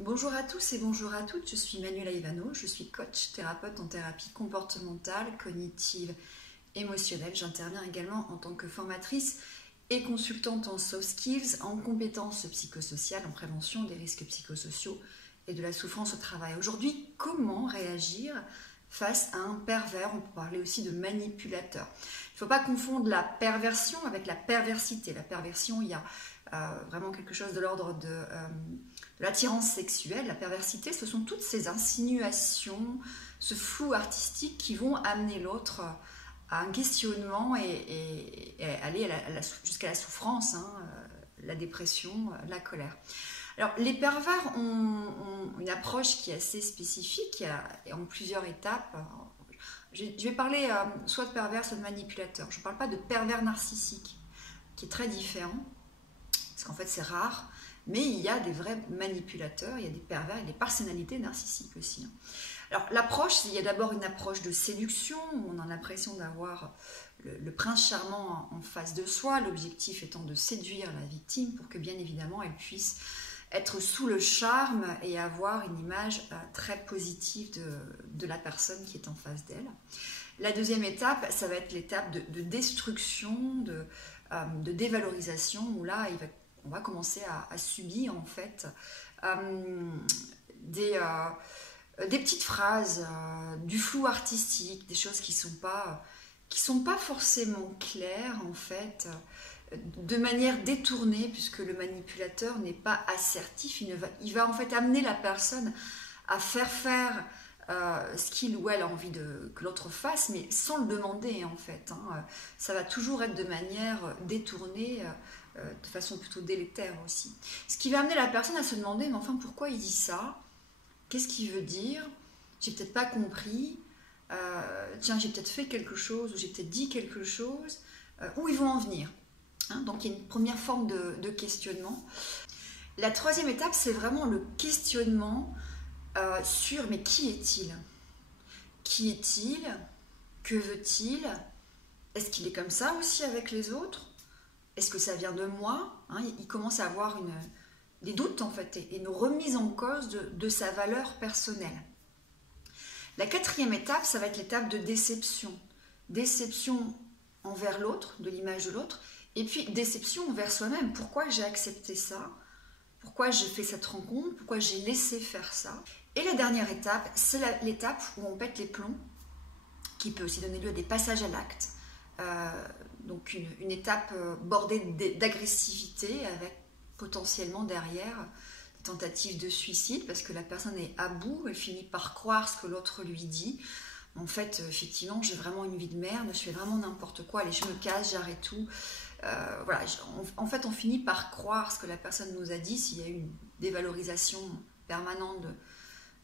Bonjour à tous et bonjour à toutes, je suis Manuela Ivano, je suis coach, thérapeute en thérapie comportementale, cognitive, émotionnelle. J'interviens également en tant que formatrice et consultante en soft skills, en compétences psychosociales, en prévention des risques psychosociaux et de la souffrance au travail. Aujourd'hui, comment réagir face à un pervers? On peut parler aussi de manipulateur. Il ne faut pas confondre la perversion avec la perversité. La perversion, il y a vraiment quelque chose de l'ordre de l'attirance sexuelle. La perversité, ce sont toutes ces insinuations, ce flou artistique qui vont amener l'autre à un questionnement et aller jusqu'à la souffrance, la dépression, la colère. Alors, les pervers ont une approche qui est assez spécifique et en plusieurs étapes. Je vais parler soit de pervers, soit de manipulateur. Je ne parle pas de pervers narcissique, qui est très différent, parce qu'en fait c'est rare, mais il y a des vrais manipulateurs, il y a des pervers et des personnalités narcissiques aussi. Alors l'approche, il y a d'abord une approche de séduction, où on a l'impression d'avoir le prince charmant en face de soi, l'objectif étant de séduire la victime pour que bien évidemment elle puisse être sous le charme et avoir une image très positive de la personne qui est en face d'elle. La deuxième étape, ça va être l'étape de destruction, de dévalorisation, où là, on va commencer à subir en fait des petites phrases, du flou artistique, des choses qui sont pas forcément claires en fait, de manière détournée, puisque le manipulateur n'est pas assertif, il va en fait amener la personne à faire ce qu'il ou elle a envie que l'autre fasse, mais sans le demander en fait. Ça va toujours être de manière détournée, de façon plutôt délétère aussi. Ce qui va amener la personne à se demander, mais enfin pourquoi il dit ça? Qu'est-ce qu'il veut dire? J'ai peut-être pas compris. Tiens, j'ai peut-être fait quelque chose, ou j'ai peut-être dit quelque chose. Où ils vont en venir? Donc il y a une première forme de questionnement. La troisième étape, c'est vraiment le questionnement sur mais qui est-il? Qui est-il? Que veut-il? Est-ce qu'il est comme ça aussi avec les autres? Est-ce que ça vient de moi? Il commence à avoir des doutes en fait et une remise en cause de sa valeur personnelle. La quatrième étape, ça va être l'étape de déception. Déception envers l'autre, de l'image de l'autre, et puis déception envers soi-même. Pourquoi j'ai accepté ça? Pourquoi j'ai fait cette rencontre? Pourquoi j'ai laissé faire ça? Et la dernière étape, c'est l'étape où on pète les plombs, qui peut aussi donner lieu à des passages à l'acte. Donc une étape bordée d'agressivité, avec potentiellement derrière des tentatives de suicide, parce que la personne est à bout, elle finit par croire ce que l'autre lui dit. En fait, effectivement, j'ai vraiment une vie de merde, je fais vraiment n'importe quoi, allez, je me casse, j'arrête tout. Voilà, en fait, on finit par croire ce que la personne nous a dit, s'il y a eu une dévalorisation permanente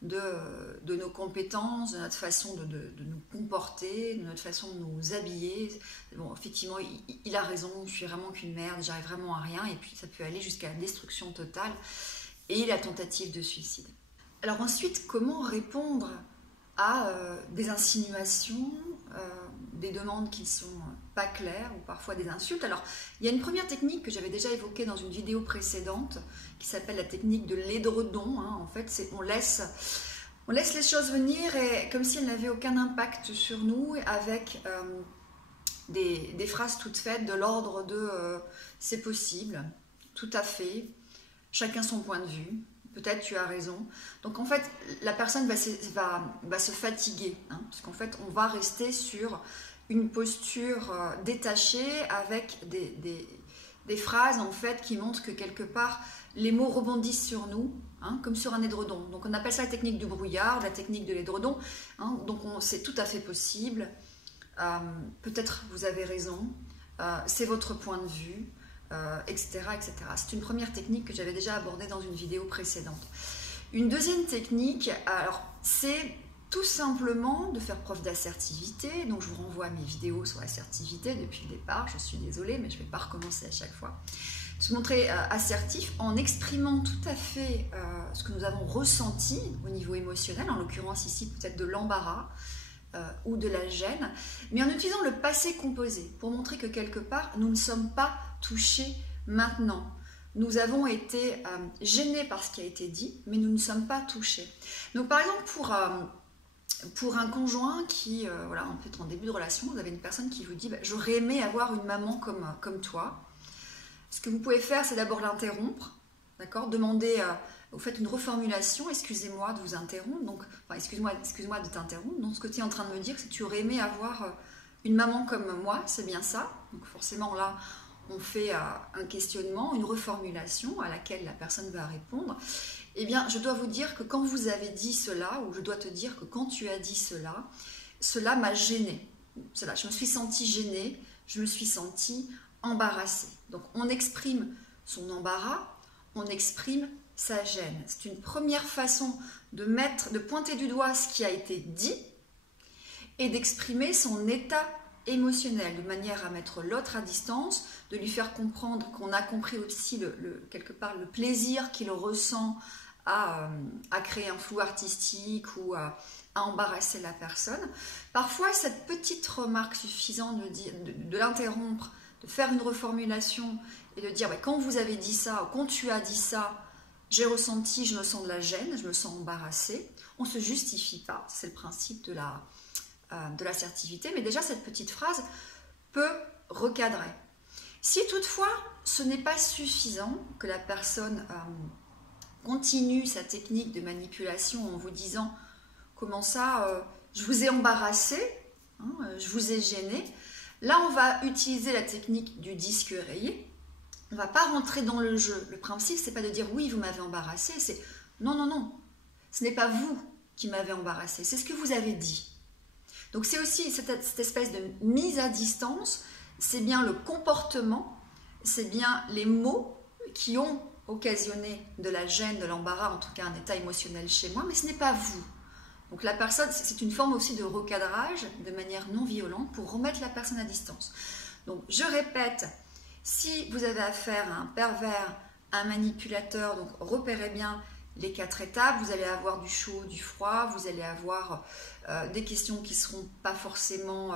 de nos compétences, de notre façon de nous comporter, de notre façon de nous habiller. Bon, effectivement, il a raison, je suis vraiment qu'une merde, j'arrive vraiment à rien, et puis ça peut aller jusqu'à la destruction totale et la tentative de suicide. Alors ensuite, comment répondre à des insinuations, des demandes qui ne sont pas claires, ou parfois des insultes? Alors, il y a une première technique que j'avais déjà évoquée dans une vidéo précédente, qui s'appelle la technique de l'édredon. En fait, on laisse les choses venir, et comme si elles n'avaient aucun impact sur nous, avec des phrases toutes faites de l'ordre de c'est possible, tout à fait, chacun son point de vue, peut-être tu as raison. Donc en fait, la personne va se fatiguer, parce qu'en fait, on va rester sur une posture détachée, avec des phrases en fait qui montrent que quelque part les mots rebondissent sur nous, comme sur un édredon. Donc on appelle ça la technique du brouillard, la technique de l'édredon. Donc c'est tout à fait possible. Peut-être vous avez raison. C'est votre point de vue. Etc., etc. C'est une première technique que j'avais déjà abordée dans une vidéo précédente. Une deuxième technique, alors c'est tout simplement de faire preuve d'assertivité. Donc je vous renvoie à mes vidéos sur l'assertivité depuis le départ, je suis désolée, mais je ne vais pas recommencer à chaque fois. Se montrer assertif en exprimant tout à fait ce que nous avons ressenti au niveau émotionnel, en l'occurrence ici peut-être de l'embarras, ou de la gêne, mais en utilisant le passé composé pour montrer que quelque part nous ne sommes pas touchés maintenant. nous avons été gênés par ce qui a été dit, mais nous ne sommes pas touchés. Donc par exemple, pour un conjoint qui, voilà, en fait, en début de relation, vous avez une personne qui vous dit « J'aurais aimé avoir une maman comme toi ». Ce que vous pouvez faire, c'est d'abord l'interrompre, d'accord ? Demander, vous faites une reformulation, excusez-moi de vous interrompre, donc, enfin, excuse-moi de t'interrompre. Donc ce que tu es en train de me dire, c'est que tu aurais aimé avoir une maman comme moi, c'est bien ça. Donc forcément là, on fait un questionnement, une reformulation à laquelle la personne va répondre. Eh bien, je dois vous dire que quand vous avez dit cela, ou je dois te dire que quand tu as dit cela, cela m'a gênée. Je me suis sentie gênée, je me suis sentie embarrassée. Donc, on exprime son embarras, on exprime sa gêne. C'est une première façon de pointer du doigt ce qui a été dit et d'exprimer son état émotionnel, de manière à mettre l'autre à distance, de lui faire comprendre qu'on a compris aussi quelque part le plaisir qu'il ressent à créer un flou artistique ou à embarrasser la personne. Parfois, cette petite remarque suffisante de l'interrompre, de faire une reformulation et de dire quand vous avez dit ça, ou quand tu as dit ça, j'ai ressenti, je me sens de la gêne, je me sens embarrassée. On ne se justifie pas, c'est le principe de l'assertivité, mais déjà cette petite phrase peut recadrer. Si toutefois ce n'est pas suffisant, que la personne continue sa technique de manipulation en vous disant comment ça, je vous ai embarrassé, je vous ai gêné, là on va utiliser la technique du disque rayé. On ne va pas rentrer dans le jeu. Le principe, c'est pas de dire oui, vous m'avez embarrassé, c'est non, non, non, ce n'est pas vous qui m'avez embarrassé, c'est ce que vous avez dit. Donc c'est aussi cette espèce de mise à distance, c'est bien le comportement, c'est bien les mots qui ont occasionné de la gêne, de l'embarras, en tout cas un état émotionnel chez moi, mais ce n'est pas vous. Donc la personne, c'est une forme aussi de recadrage de manière non violente pour remettre la personne à distance. Donc je répète, si vous avez affaire à un pervers, un manipulateur, donc repérez bien les 4 étapes, vous allez avoir du chaud, du froid, vous allez avoir des questions qui ne seront pas forcément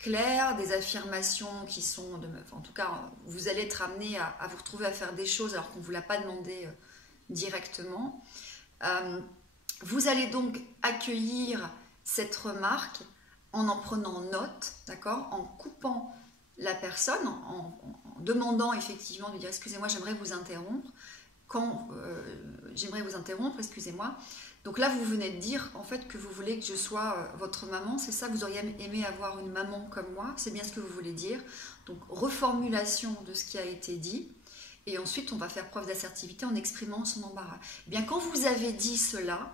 claires, des affirmations qui sont, en tout cas, vous allez être amené à vous retrouver à faire des choses alors qu'on ne vous l'a pas demandé directement. Vous allez donc accueillir cette remarque en prenant note, d'accord, en coupant la personne, en demandant effectivement de dire excusez-moi, j'aimerais vous interrompre. J'aimerais vous interrompre, excusez-moi. Donc là, vous venez de dire en fait que vous voulez que je sois votre maman, c'est ça, vous auriez aimé avoir une maman comme moi, c'est bien ce que vous voulez dire. Donc reformulation de ce qui a été dit, et ensuite on va faire preuve d'assertivité en exprimant son embarras. Eh bien, quand vous avez dit cela,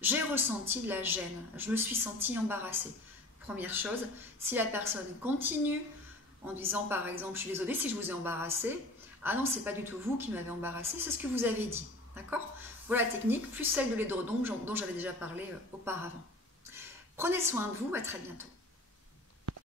j'ai ressenti de la gêne, je me suis sentie embarrassée. Première chose, si la personne continue en disant par exemple, je suis désolée si je vous ai embarrassé, ah non, c'est pas du tout vous qui m'avez embarrassé, c'est ce que vous avez dit, d'accord? Voilà la technique, plus celle de l'édredon dont j'avais déjà parlé auparavant. Prenez soin de vous, à très bientôt.